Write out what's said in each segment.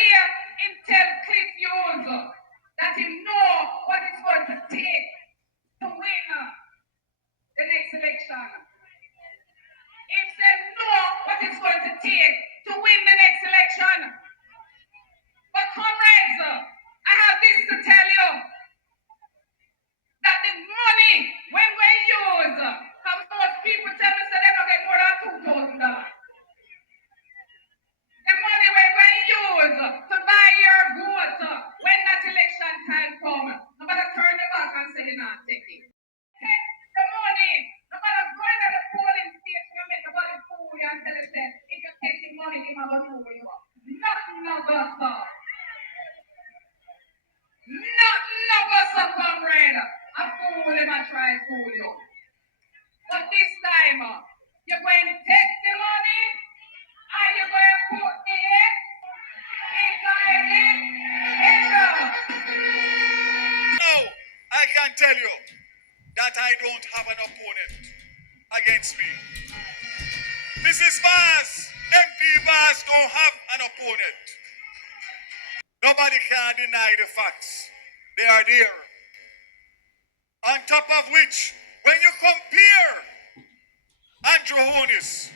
there him tell Cliff Hughes that he know what it's going to take to win the next election. He said know what it's going to take to win the next election. But comrades, I have this to tell you, that the money when we use, because most people tell me that they don't get more than $2,000. The money we're going to use to buy your vote when that election time comes, no matter turn your back and say you're not taking. Take the money, no matter going to the polling station and make nobody fool you and tell you that if you take the money, you're going to know where you are. Nothing of us, nothing of us, comrade. I fool him and try to fool you. But this time, you're going to take the money and you're going to put it inside it. Now, I can tell you that I don't have an opponent against me. Mrs. Vaz, MP Vaz don't have an opponent. Nobody can deny the facts. They are there. On top of which, when you compare Andrew Honis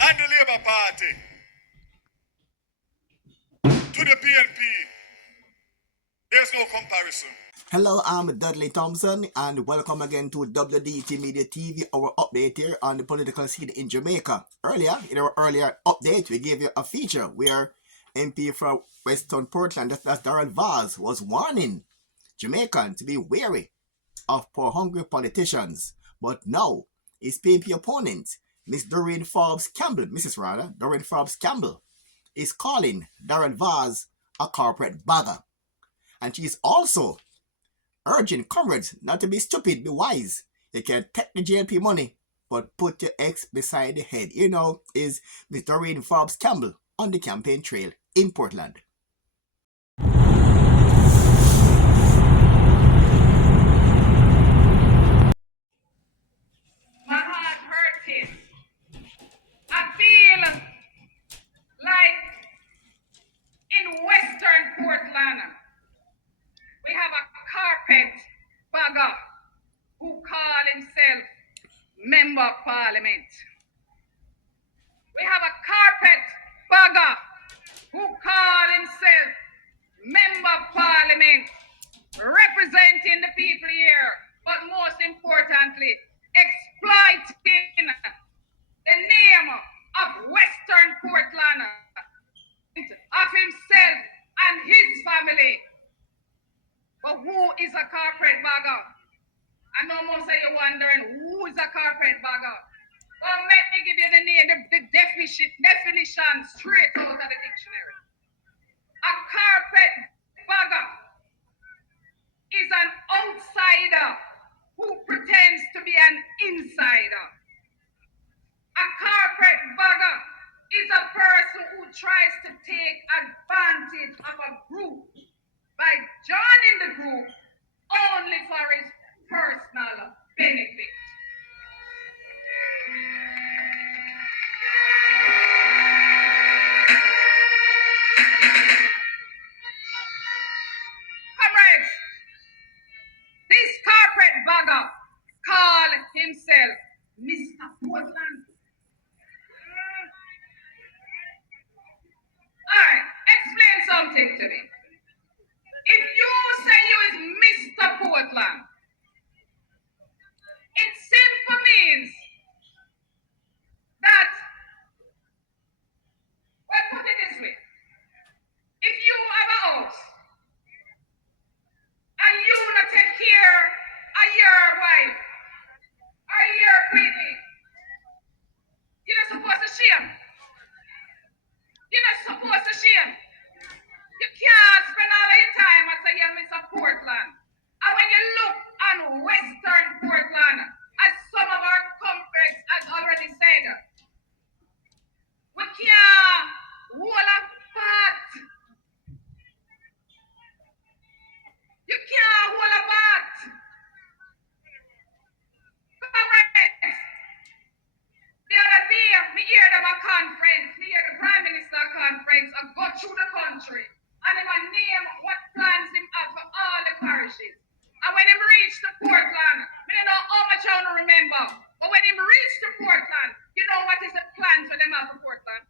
and the Labour Party to the PNP, there's no comparison. Hello, I'm Dudley Thompson, and welcome again to WDT Media TV, our update here on the political scene in Jamaica. Earlier, in our earlier update, we gave you a feature where MP from Western Portland, that's Daryl Vaz, was warning Jamaicans to be wary of poor-hungry politicians. But now, his PNP opponent, Doreen Campbell, is calling Daryl Vaz a corporate bagger. And she is also urging comrades not to be stupid, be wise. You can take the JLP money, but put your X beside the head. You know, is Miss Doreen Campbell on the campaign trail in Portland. My heart hurting. I feel like in Western Portland, we have a carpet bagger who call himself Member of Parliament. We have a carpet bagger who call himself Member of Parliament, representing the people here, but most importantly, exploiting the name of Western Portland, of himself and his family. But who is a carpet bagger? I know most of you wondering, who is a carpet bagger? Well, let me give you the name, the definition straight out of the dictionary. A carpet bagger is an outsider who pretends to be an insider. A carpet bagger is a person who tries to take advantage of a group by joining the group only for his personal benefit. Comrades, this carpet bagger called himself Mr. Portland. Alright, explain something to me. If you say you is Mr. Portland, it simply means that, well, put it this way. If you have a house and you not take care of your wife or your baby, you're not supposed to shame. You're not supposed to shame. You can't spend all of your time and say you're Mr. Portland. And when you look through the country and him a name what plans him have for all the parishes. And when him reach to Portland, I don't know how much I want to remember, but when him reach to Portland, you know what is the plan for them have for Portland?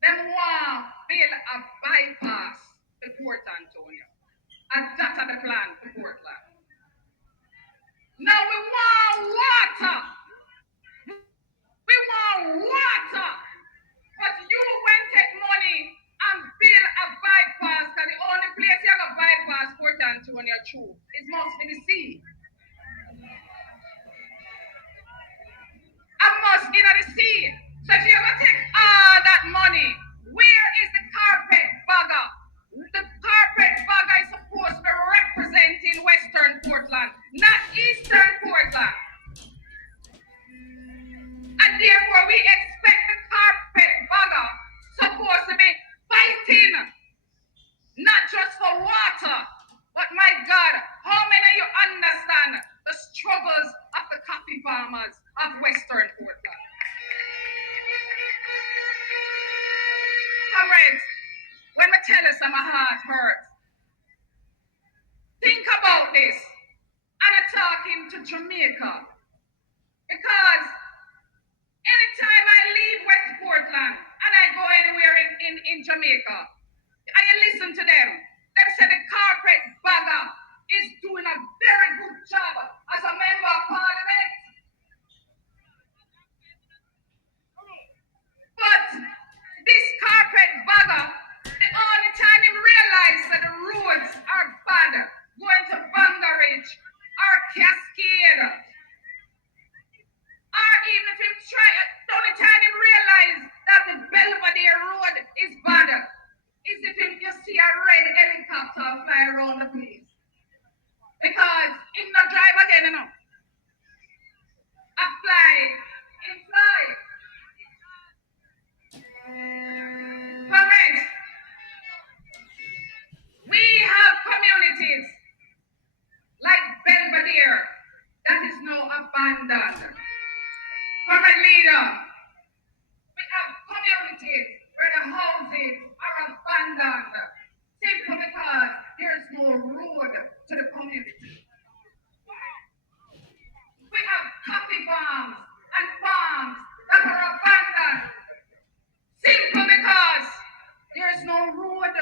Them want build a bypass to Port Antonio. And that's the plan for Portland. Now we want water. We want water. But you went take money and build a bypass, and the only place you have a bypass Port Antonio through is mostly the sea. And must in the sea. So if you ever take all that money, where is the carpet bagger? The carpet bagger is supposed to be representing Western Portland, not Eastern Portland. And therefore we expect the carpet bagger supposed to be fighting, not just for water, but my God, how many of you understand the struggles of the coffee farmers of Western Portland? Comrades, when I tell us my heart hurts, think about this. And I'm talking to Jamaica. Because anytime I leave West Portland and I go anywhere in Jamaica, I listen to them. They say the carpet bagger is doing a very good job as a member of parliament. But this carpet bagger, the only time he realized that the roads are bad, going to Bangaridge or Cascade, or even if he try, the only time he realized that the Belvedere Road is bad, is if you see a red helicopter fly around the place. Because if not drive again, you know. I fly, in fly. Correct. We have communities like Belvedere that is now abandoned. Correct, leader. We have communities where the houses are abandoned simply because there is no road to the community. We have coffee farms and farms that are abandoned simply because there is no road.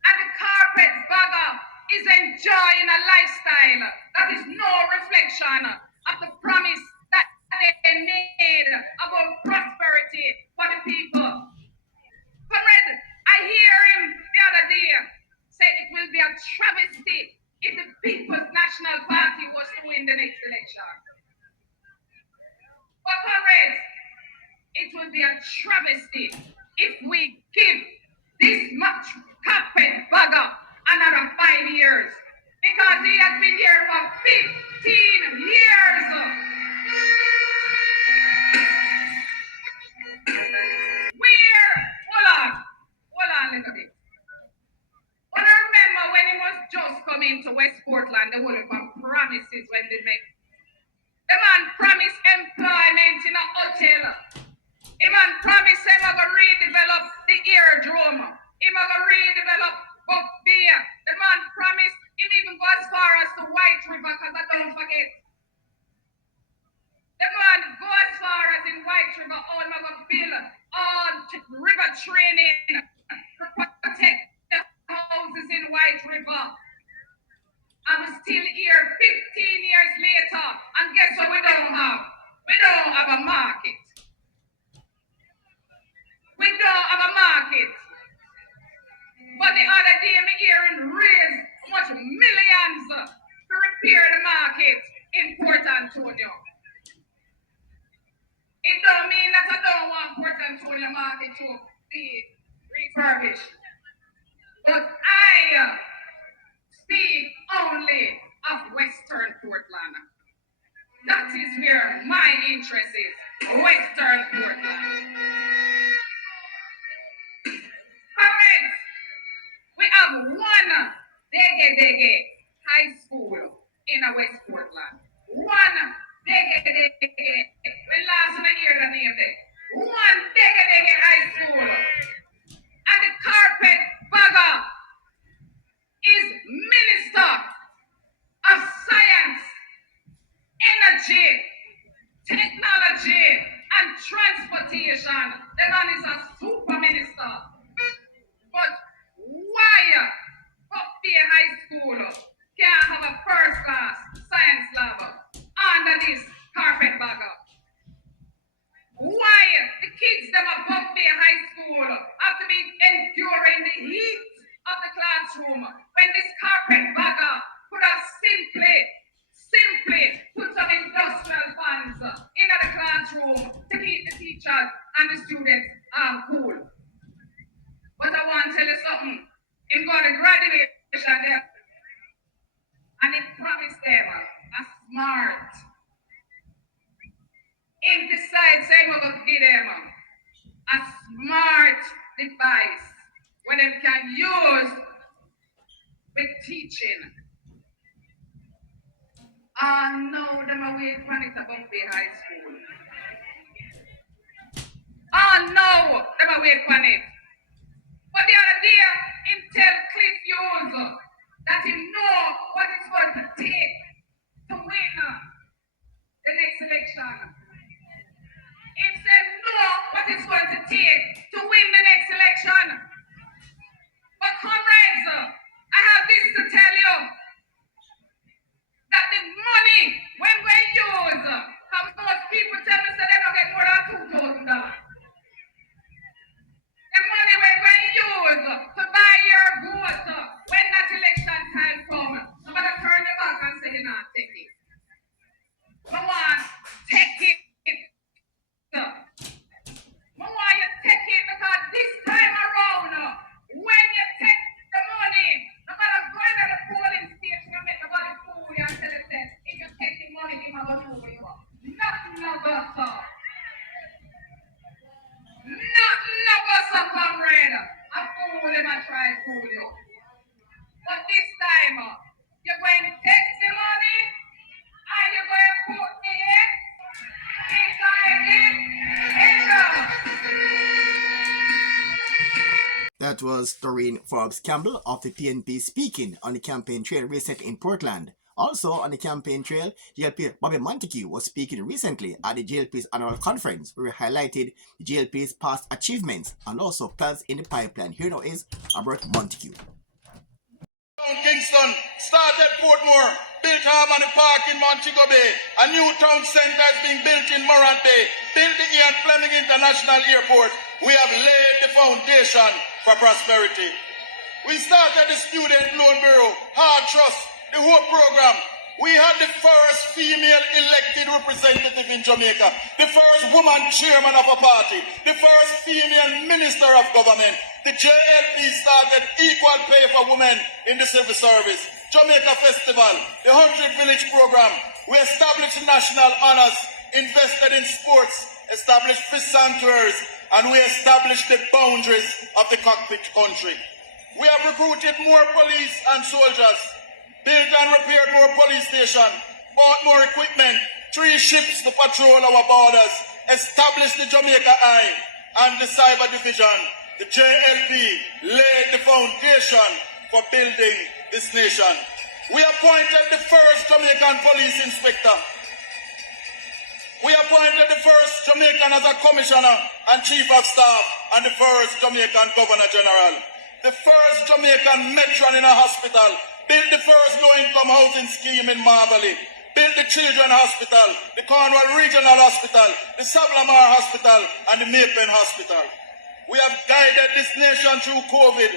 And the carpet bagger is enjoying a lifestyle that is no reflection of the promise that they made about prosperity for the people. Comrade, I hear him the other day say it will be a travesty if the People's National Party was to win the next election. But comrades, it will be a travesty if we give this much carpet bagger another 5 years, because he has been here for 15 years. Hold on a little bit. Well, I remember when he was just coming to West Portland, the whole of promises when they make. The man promised employment in a hotel. The man promised him going to redevelop the aerodrome. Him going to redevelop Buck Beer. The man promised him even go as far as the White River, because I don't forget. The man go as far as in White River, all going to build all river training to protect the houses in White River. I'm still here 15 years later, and guess what we don't have? We don't have a market. We don't have a market. But the other day, me hearing raise much millions to repair the market in Port Antonio. It don't mean that I don't want Port Antonio market to be refurbished. But I speak only of Western Portland. That is where my interest is, Western Portland. Correct. We have one Reggae high school in West Portland. One Reggae. When last I hear the name there. One Reggae high election, the man is a super minister. But why Buffy High School can't have a first class science lab under this carpetbagger? Why the kids them at Buffy High School have to be enduring the heat of the classroom when this carpetbagger could have simply put some industrial fans in the classroom to keep the teachers and the students cool. But I want to tell you something. Him got a graduation there, and he promised them a smart. Him decide say him going to give them a smart device when they can use with teaching. No, them away from it about the high school. No, them away from it. But the other day, him tell Cliff Hughes that he know what it's going to take to win the next election. He said know what it's going to take to win the next election. But comrades, I have this to tell you. That the money when we use, most people tell me that they don't get more than $2,000. The money when we use to buy your vote when that election time comes, I'm going to turn your back and say you're not taking it. I want take it. I want you take it because this time around, when you take the money, I'm going to go into the polling station and make nobody fool you and tell you that if you take the money, you're going to fool you. Nothing of us, sir. Nothing of us, comrade. I fool him and try to fool you. But this time, you're going to take the money and you're going to put it inside it. That was Doreen Campbell of the PNP speaking on the campaign trail recently in Portland. Also on the campaign trail, JLP Bobby Montague was speaking recently at the JLP's annual conference where he highlighted the JLP's past achievements and also plans in the pipeline. Here now is Albert Montague. Kingston, started Portmore, built Harmony Park in Montego Bay, a new town centre is being built in Morant Bay, built the Ian Fleming International Airport. We have laid the foundation for prosperity. We started the Student Loan Bureau, Hard Trust, the Hope Program. We had the first female elected representative in Jamaica, the first woman chairman of a party, the first female minister of government. The JLP started equal pay for women in the civil service. Jamaica Festival, the 100 Village Program. We established national honors, invested in sports, established fish sanctuaries, and we established the boundaries of the cockpit country. We have recruited more police and soldiers, built and repaired more police stations, bought more equipment, 3 ships to patrol our borders, established the Jamaica Eye and the Cyber Division. The JLP laid the foundation for building this nation. We appointed the first Jamaican police inspector. We appointed the first Jamaican as a commissioner and chief of staff and the first Jamaican governor general. The first Jamaican matron in a hospital, built the first low-income housing scheme in Marvally, built the Children's Hospital, the Cornwall Regional Hospital, the Sablamar Hospital, and the Maypen Hospital. We have guided this nation through COVID,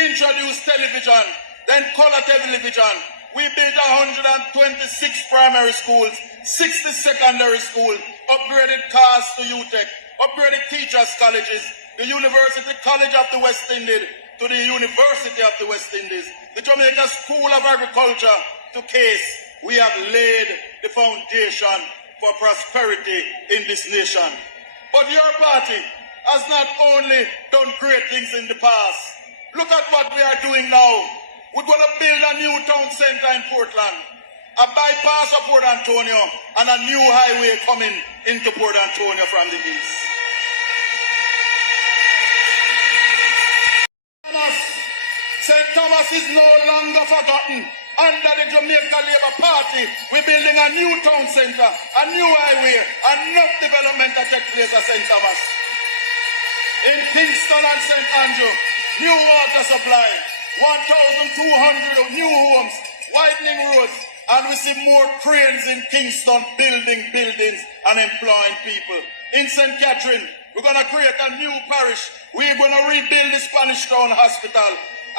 introduced television, then color television. We built 126 primary schools, 60 secondary schools, upgraded cars to UTEC, upgraded teachers' colleges, the University College of the West Indies to the University of the West Indies, the Jamaica School of Agriculture to CASE. We have laid the foundation for prosperity in this nation. But your party has not only done great things in the past. Look at what we are doing now. We're going to build a new town centre in Portland, a bypass of Port Antonio, and a new highway coming into Port Antonio from the east. St. Thomas is no longer forgotten. Under the Jamaica Labour Party, we're building a new town centre, a new highway, enough development that takes place at St. Thomas. In Kingston and St. Andrew, new water supply, 1,200 new homes, widening roads, and we see more cranes in Kingston building buildings and employing people. In St. Catherine, we're going to create a new parish. We're going to rebuild the Spanish Town Hospital,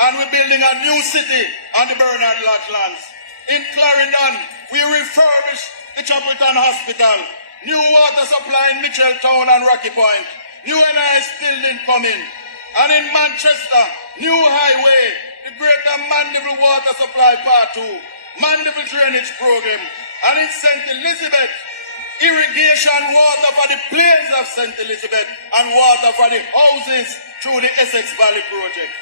and we're building a new city on the Bernard Lodge lands. In Clarendon, we refurbish the Chapelton Hospital, new water supply in Mitchelltown and Rocky Point, new NIS building coming. And in Manchester, new highway, the Greater Mandeville Water Supply Part 2, Mandeville Drainage Program. And in St. Elizabeth, irrigation water for the plains of St. Elizabeth and water for the houses through the Essex Valley Project.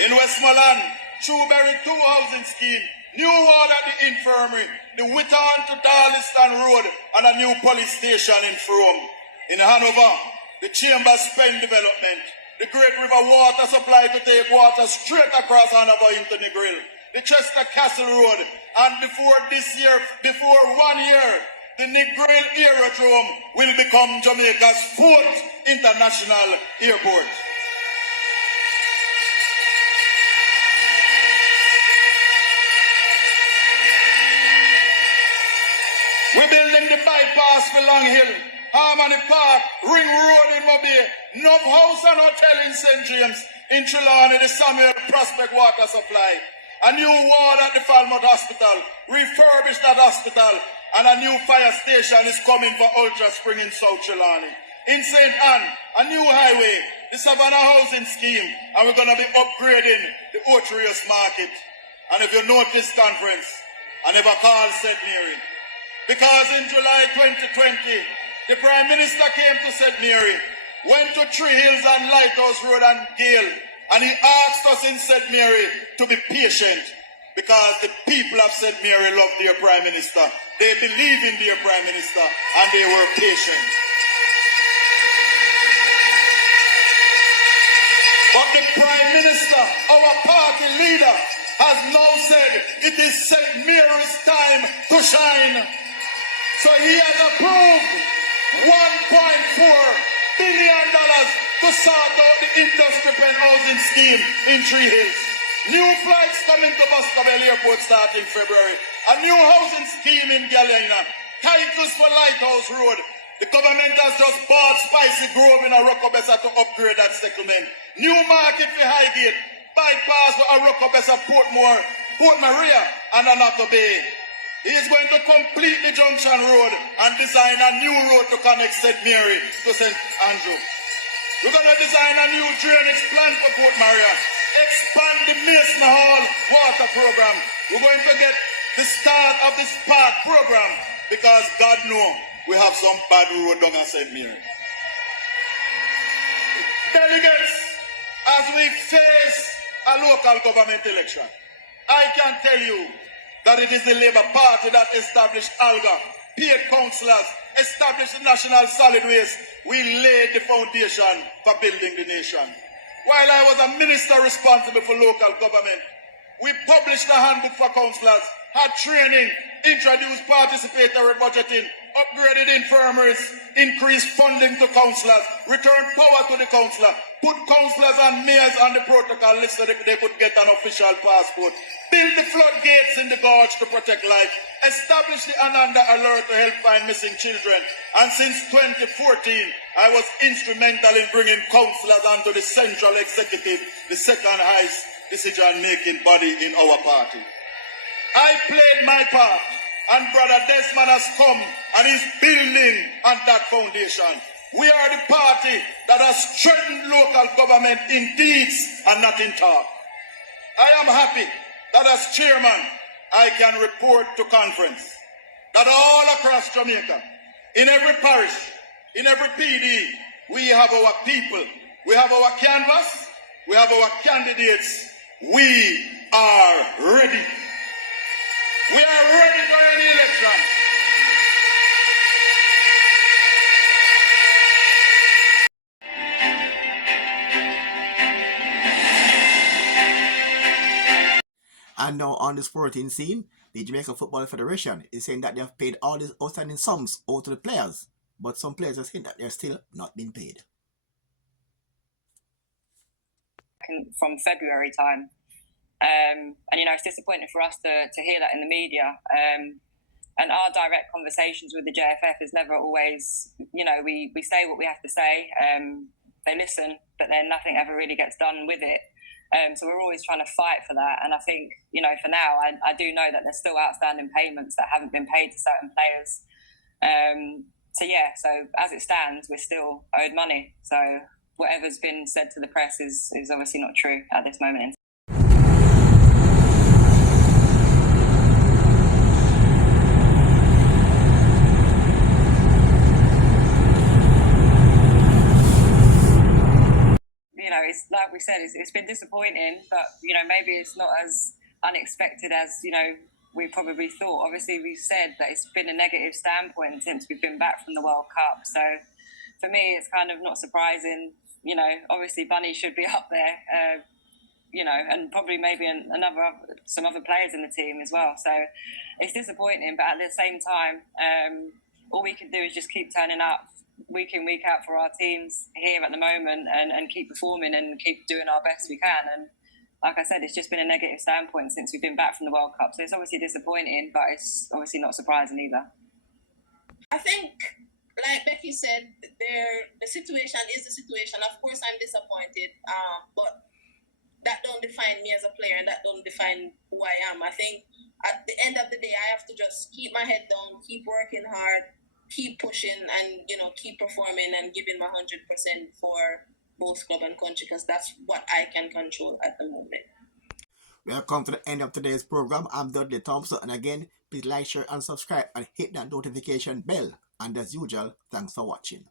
In Westmoreland, Shrewsbury 2 housing scheme, new water at the infirmary, the Whitton to Darliston Road, and a new police station in Frome. In Hanover, the Chambers Pen development, the Great River water supply to take water straight across Hanover into Negril, the Chester Castle Road, and before 1 year, the Negril Aerodrome will become Jamaica's 4th international airport. We're building the bypass for Long Hill, Harmony Park, Ring Road in Mobile, Nub House and Hotel in St. James, in Trelawney, the Samuel Prospect Water Supply, a new ward at the Falmouth Hospital, refurbish that hospital, and a new fire station is coming for Ultra Spring in South Trelawney. In St. Anne, a new highway, the Savannah Housing Scheme, and we're going to be upgrading the Otrius Market. And if you note this conference, I never called St. Mary. Because in July 2020, the Prime Minister came to St. Mary, went to Tree Hills and Lighthouse Road and Dayl, and he asked us in St. Mary to be patient because the people of St. Mary love their Prime Minister. They believe in their Prime Minister and they were patient. But the Prime Minister, our party leader, has now said it is St. Mary's time to shine. So he has approved $1.4 billion to sort out the industry pen housing scheme in Tree Hills. New flights coming to Boscobel Airport starting February. A new housing scheme in Galena. Titles for Lighthouse Road. The government has just bought Spicy Grove in Arokobesa to upgrade that settlement. New market for Highgate. Bypass for Arokobesa, Portmore, Port Maria, and Anato Bay. He is going to complete the Junction Road and design a new road to connect St. Mary to St. Andrew. We're going to design a new drainage plan for Port Maria, expand the Mason Hall water program. We're going to get the start of the Spark program because God knows we have some bad road down at St. Mary. Delegates, as we face a local government election, I can tell you that it is the Labour Party that established ALGA, paid councillors, established the National Solid Waste. We laid the foundation for building the nation. While I was a minister responsible for local government, we published a handbook for councillors, had training, introduced participatory budgeting, upgraded infirmaries, increased funding to councillors, returned power to the councillor, put councillors and mayors on the protocol list so they could get an official passport, build the floodgates in the gorge to protect life, establish the Ananda Alert to help find missing children, and since 2014, I was instrumental in bringing councillors onto the central executive, the second highest decision-making body in our party. I played my part, and Brother Desmond has come and is building on that foundation. We are the party that has strengthened local government in deeds and not in talk. I am happy that as chairman, I can report to conference that all across Jamaica, in every parish, in every PD, we have our people, we have our canvas, we have our candidates. We are ready. We are ready for any election. And now on the sporting scene, the Jamaica Football Federation is saying that they have paid all these outstanding sums out to the players, but some players are saying that they're still not being paid. from February time. And it's disappointing for us to hear that in the media. And our direct conversations with the JFF is never always, we say what we have to say. They listen, but then nothing ever really gets done with it. So we're always trying to fight for that. And I think, for now, I do know that there's still outstanding payments that haven't been paid to certain players. So as it stands, we're still owed money. So whatever's been said to the press is obviously not true at this moment in time. It's like we said, it's been disappointing, but maybe it's not as unexpected as we probably thought. Obviously, we've said that it's been a negative standpoint since we've been back from the World Cup. So for me, it's kind of not surprising. Obviously Bunny should be up there, and probably maybe some other players in the team as well. So it's disappointing, but at the same time, all we can do is just keep turning up week in, week out for our teams here at the moment and keep performing and keep doing our best we can. And like I said, it's just been a negative standpoint since we've been back from the World Cup. So it's obviously disappointing, but it's obviously not surprising either. I think, like Becky said, the situation is the situation. Of course, I'm disappointed, but that don't define me as a player, and that don't define who I am. I think at the end of the day, I have to just keep my head down, keep working hard, keep pushing, and keep performing and giving my 100% for both club and country, because that's what I can control at the moment. We have come to the end of today's program. I'm Dudley Thompson, and again, please like, share, and subscribe, and hit that notification bell. And as usual, thanks for watching.